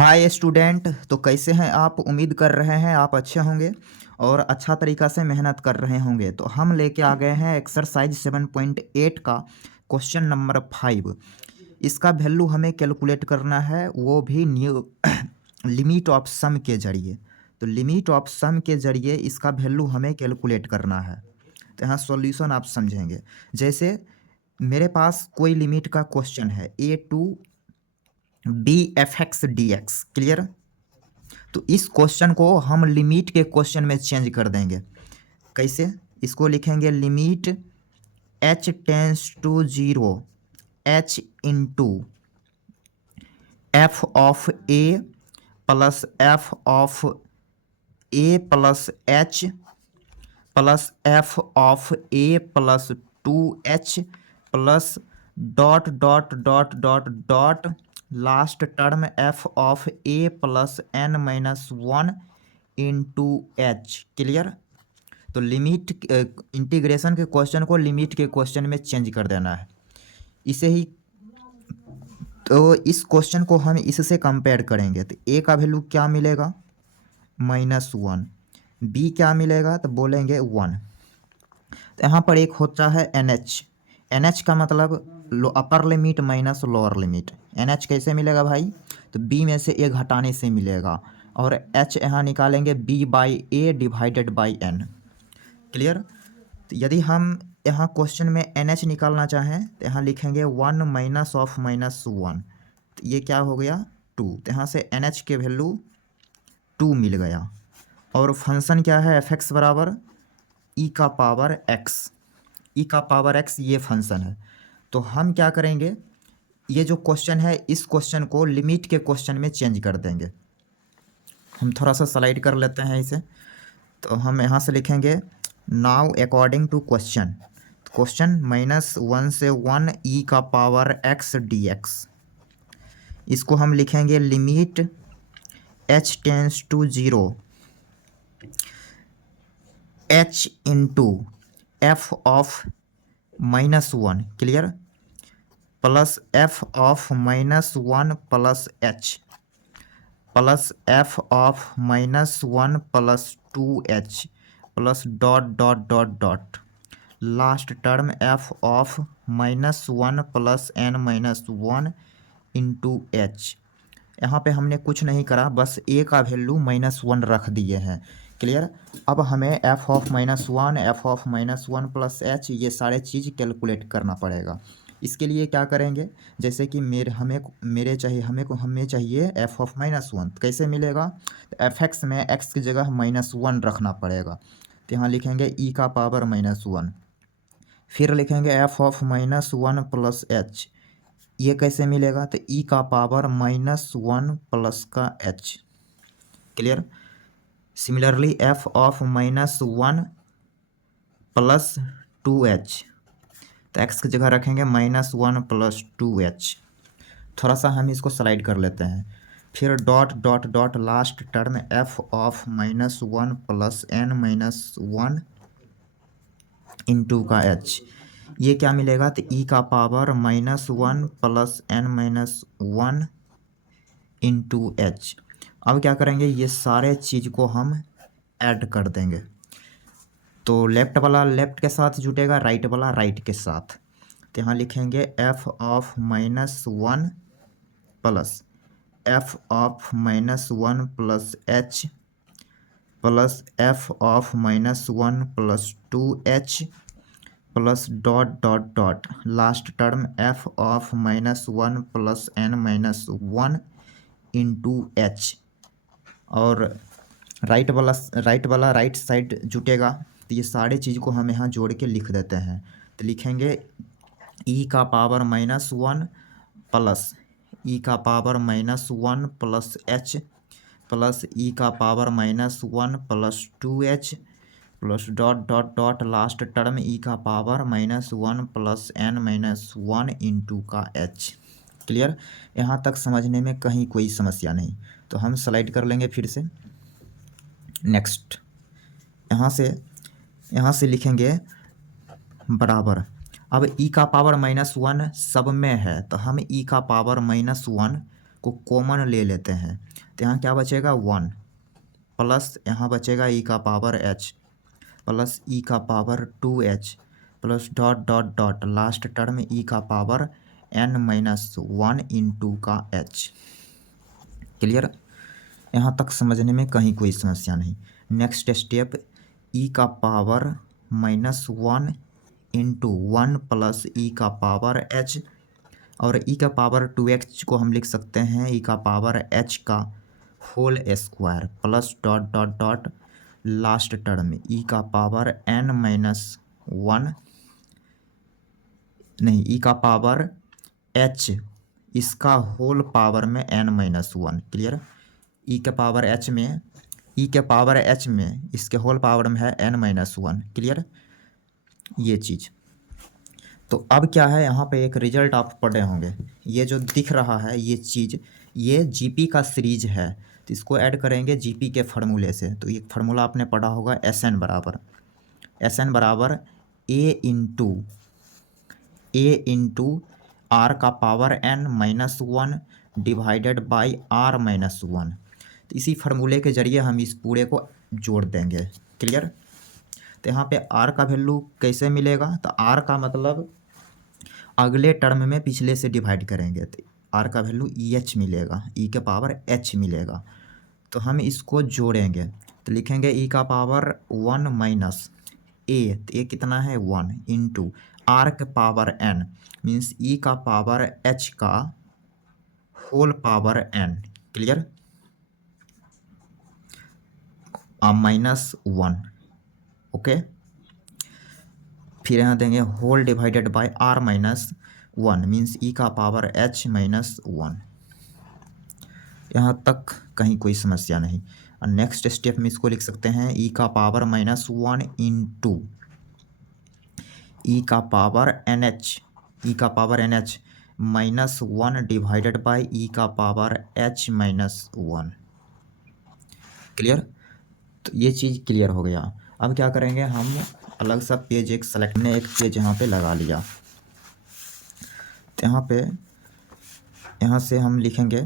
Hi student. तो कैसे हैं आप? उम्मीद कर रहे हैं आप अच्छे होंगे और अच्छा तरीक़ा से मेहनत कर रहे होंगे। तो हम लेके आ गए हैं एक्सरसाइज 7.8 का क्वेश्चन नंबर 5। इसका वैल्यू हमें कैलकुलेट करना है, वो भी न्यू लिमिट ऑफ सम के ज़रिए। तो लिमिट ऑफ सम के ज़रिए इसका वैल्यू हमें कैलकुलेट करना है। तो यहाँ सॉल्यूशन आप समझेंगे। जैसे मेरे पास कोई लिमिट का क्वेश्चन है a to b f x d x, clear. तो इस क्वेश्चन को हम लिमिट के क्वेश्चन में चेंज कर देंगे। कैसे? इसको लिखेंगे limit h tends to 0 h into f of a plus f of a plus h plus f of a plus 2h plus dot dot dot dot dot last term f of a plus n minus 1 into h, clear. तो limit integration के question को limit के question में change कर देना है, इसे ही। तो इस क्वेश्चन को हम इससे कंपेयर करेंगे तो a का वैल्यू क्या मिलेगा? -1। b क्या मिलेगा? तो बोलेंगे 1। तो यहाँ पर एक होता है NH का मतलब upper limit minus lower limit. NH कैसे मिलेगा भाई? तो b में से a घटाने से मिलेगा, और h यहाँ निकालेंगे b by A divided by n, clear. तो यदि हम यहाँ क्वेश्चन में NH निकालना चाहें तो यहाँ लिखेंगे 1 माइनस ऑफ -1, तो ये क्या हो गया 2। तो यहाँ से NH के वैल्यू 2 मिल गया। और फंक्शन क्या है? fx बराबर e का पावर x, ये फंक्शन है। तो हम क्या करेंगे, ये जो क्वेश्चन है इस क्वेश्चन को लिमिट के क्वेश्चन में चेंज कर देंगे। हम थोड़ा सा स्लाइड कर लेते हैं इसे। तो हम यहाँ से लिखेंगे नाउ अकॉर्डिंग टू क्वेश्चन -1 से 1 e का पावर x dx। इसको हम लिखेंगे limit h tends to 0 h into f of -1, clear, plus f of -1 plus h plus f of -1 plus 2h plus dot dot dot dot last term f of -1 plus n minus 1 into h. यहाँ पे हमने कुछ नहीं करा, बस a का value -1 रख दिए हैं, क्लियर। अब हमें F of -1 F of -1 plus h ये सारे चीज़ कैलकुलेट करना पड़ेगा। इसके लिए क्या करेंगे, जैसे कि हमें चाहिए एफ ऑफ -1, कैसे मिलेगा? तो एफ एक्स में x की जगह -1 रखना पड़ेगा। तो यहाँ लिखेंगे e का पावर -1, फिर लिखेंगे एफ ऑफ -1 प्लस h, ये कैसे मिलेगा? तो e का पावर -1 प्लस का h, clear. Similarly F of -1 plus 2h, तो x की जगह रखेंगे -1 प्लस 2h। थोड़ा सा हम इसको स्लाइड कर लेते हैं। फिर dot dot dot last term f of -1 plus n minus 1 into का h, ये क्या मिलेगा? तो e का power -1 plus n minus 1 into H. अब क्या करेंगे, ये सारे चीज़ को हम ऐड कर देंगे। तो लेफ्ट वाला लेफ्ट के साथ जुटेगा, राइट वाला राइट के साथ। तो यहाँ लिखेंगे F of -1 plus f of -1 plus h plus f of -1 plus 2h plus dot dot dot last term f of -1 plus n minus 1 into H. और राइट वाला राइट साइड जुटेगा। तो ये सारे चीज़ को हम यहाँ जोड़ के लिख देते हैं। तो लिखेंगे e का पावर -1 प्लस e का power -1 plus h plus e का power -1 plus 2h plus dot dot dot last term e का power -1 plus n minus 1 into का h, क्लियर। यहाँ तक समझने में कहीं कोई समस्या नहीं। तो हम स्लाइड कर लेंगे फिर से। नेक्स्ट यहाँ से लिखेंगे बराबर। अब e का पावर -1 सब में है, तो हम e का पावर -1 को कॉमन ले लेते हैं तो यहाँ क्या बचेगा 1 प्लस यहाँ बचेगा e का पावर h प्लस e का power 2h plus dot dot dot last term e का पावर n-1 इंटू का h। क्लियर? यहाँ तक समझने में कहीं कोई समस्या नहीं। नेक्स्ट स्टेप e का पावर -1 इंटू 1 प्लस e का पावर h और e का पावर 2h को हम लिख सकते हैं e का पावर h का whole square plus dot dot dot last term e का पावर n-1 नहीं e का पावर h इसका होल पावर में n-1। क्लियर? e के पावर h में इसके होल पावर में है n-1। क्लियर? ये चीज़ तो अब क्या है यहाँ पे एक रिजल्ट आप पढ़े होंगे, ये जो दिख रहा है ये चीज़ ये जीपी का सीरीज है तो इसको ऐड करेंगे जीपी के फार्मूले से। तो ये फार्मूला आपने पढ़ा होगा एस एन बराबर ए इंटू आर का power n-1 divided by r-1। तो इसी फार्मूले के ज़रिए हम इस पूरे को जोड़ देंगे। क्लियर? तो यहाँ पे r का वैल्यू कैसे मिलेगा, तो r का मतलब अगले टर्म में पिछले से डिवाइड करेंगे तो r का वैल्यू EH मिलेगा, e के पावर h मिलेगा। तो हम इसको जोड़ेंगे तो लिखेंगे e का पावर 1 माइनस a, तो ये कितना है 1 इंटू r के पावर n मीन्स e का पावर h का whole power n। Clear? -1 okay. फिर यहाँ देंगे whole divided by r-1 means e का पावर h-1। यहाँ तक कहीं कोई समस्या नहीं। और नेक्स्ट स्टेप में इसको लिख सकते हैं e का पावर -1 इंटू e का power nh -1 divided by e का पावर h-1। क्लियर? तो ये चीज़ क्लियर हो गया। अब क्या करेंगे हम अलग सा पेज एक सेलेक्ट ने एक पेज यहाँ पे लगा लिया तो यहाँ से हम लिखेंगे।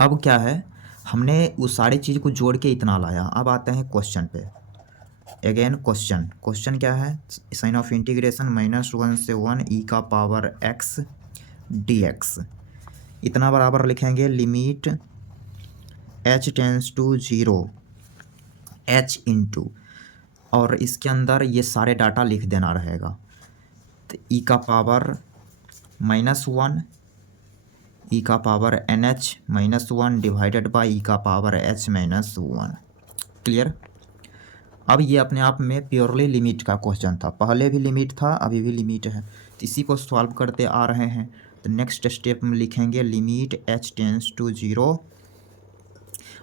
अब क्या है हमने उस सारी चीज़ को जोड़ के इतना लाया। अब आते हैं क्वेश्चन पे। अगेन क्वेश्चन क्या है, साइन ऑफ इंटीग्रेशन -1 से 1 e का पावर x dx इतना बराबर लिखेंगे limit h tends to 0 h into और इसके अंदर ये सारे डाटा लिख देना रहेगा। तो e का पावर -1 e का power nh-1 divided by e का पावर h-1। क्लियर? अब ये अपने आप में प्योरली लिमिट का क्वेश्चन था, पहले भी लिमिट था अभी भी लिमिट है तो इसी को सॉल्व करते आ रहे हैं। तो नेक्स्ट स्टेप में लिखेंगे लिमिट h टेंस टू 0।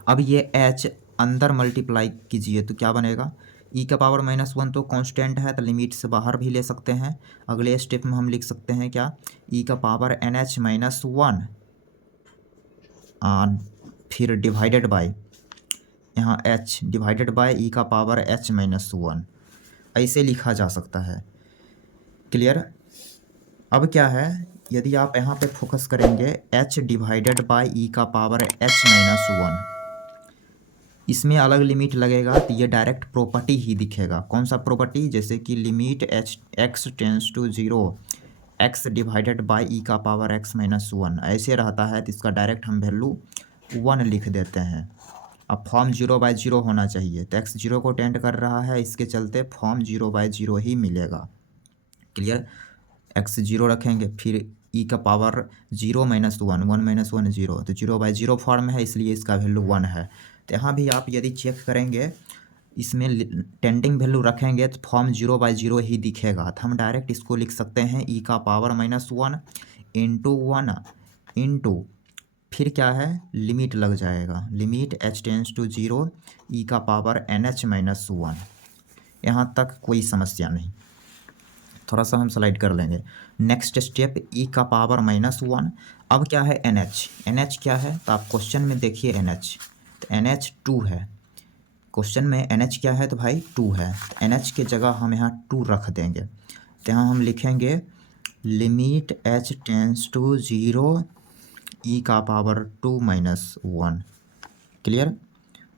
अब ये h अंदर मल्टीप्लाई कीजिए तो क्या बनेगा, e का पावर -1 तो कांस्टेंट है तो लिमिट से बाहर भी ले सकते हैं। अगले स्टेप में हम लिख सकते हैं क्या, e का पावर nh-1 फिर डिवाइडेड बाय यहाँ h डिवाइडेड बाय e का पावर h-1 ऐसे लिखा जा सकता है। क्लियर? अब क्या है यदि आप यहाँ पे फोकस करेंगे h डिवाइडेड बाय e का पावर h-1 इसमें अलग लिमिट लगेगा तो ये डायरेक्ट प्रॉपर्टी ही दिखेगा। कौन सा प्रॉपर्टी, जैसे कि limit x tends to 0 x divided by e का पावर x-1 ऐसे रहता है तो इसका डायरेक्ट हम वैल्यू 1 लिख देते हैं। अब फॉर्म 0/0 होना चाहिए तो x 0 को टेंड कर रहा है, इसके चलते फॉर्म 0/0 ही मिलेगा। क्लियर? x 0 रखेंगे फिर e का पावर 0 -1 1 - 1 0 तो 0/0 फॉर्म है इसलिए इसका वैल्यू 1 है। तो यहाँ भी आप यदि चेक करेंगे इसमें टेंडिंग वैल्यू रखेंगे तो फॉर्म 0/0 ही दिखेगा। तो हम डायरेक्ट इसको लिख सकते हैं e का पावर -1 इंटू 1 इंटू फिर क्या है लिमिट लग जाएगा limit h tends to 0 e का पावर nh-1। यहाँ तक कोई समस्या नहीं। थोड़ा सा हम स्लाइड कर लेंगे। नेक्स्ट स्टेप e का पावर -1। अब क्या है NH क्या है, तो आप क्वेश्चन में देखिए NH, तो NH 2 है। क्वेश्चन में NH क्या है तो भाई 2 है, तो NH के जगह हम यहाँ 2 रख देंगे। तो यहाँ हम लिखेंगे लिमिट h टेंस टू 0 ई का पावर 2 माइनस 1। क्लियर।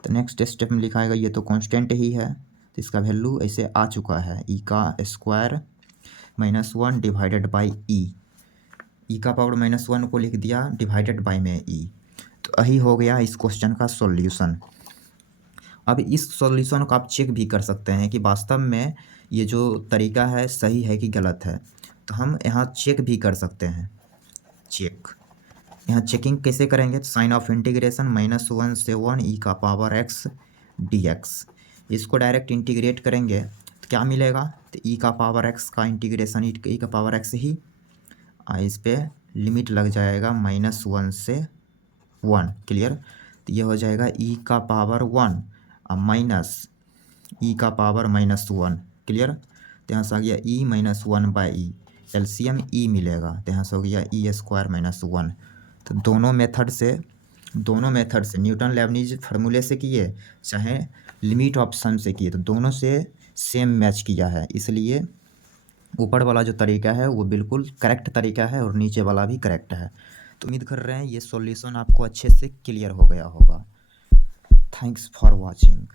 तो नेक्स्ट स्टेप में लिखा आएगा, ये तो कांस्टेंट ही है तो इसका वैल्यू ऐसे आ चुका है, ई का square minus 1 divided by E का पावर माइनस 1 को लिख दिया डिवाइडेड बाई में ई। तो यही हो गया इस क्वेश्चन का सॉल्यूशन। अब इस सॉल्यूशन को आप चेक भी कर सकते हैं कि वास्तव में ये जो तरीका है सही है कि गलत है। तो हम यहाँ चेक भी कर सकते हैं। यहाँ चेकिंग कैसे करेंगे, तो साइन ऑफ इंटीग्रेशन -1 से 1 ई का पावर x dx, इसको डायरेक्ट इंटीग्रेट करेंगे तो क्या मिलेगा, तो ई का पावर x का इंटीग्रेशन ई का पावर x ही, इस पे लिमिट लग जाएगा -1 से 1। क्लियर। तो ये हो जाएगा ई का पावर 1 माइनस ई का पावर -1। क्लियर। तो यहाँ से आ गया ई -1 बाई ई, एलसीएम ई मिलेगा तो यहाँ से हो गया ई स्क्वायर -1। तो दोनों मेथड से न्यूटन लेबनीज फार्मूले से किए चाहे लिमिट ऑप्शन से किए, तो दोनों से सेम मैच किया है, इसलिए ऊपर वाला जो तरीका है वो बिल्कुल करेक्ट तरीका है और नीचे वाला भी करेक्ट है। तो उम्मीद कर रहे हैं ये सॉल्यूशन आपको अच्छे से क्लियर हो गया होगा। Thanks for watching.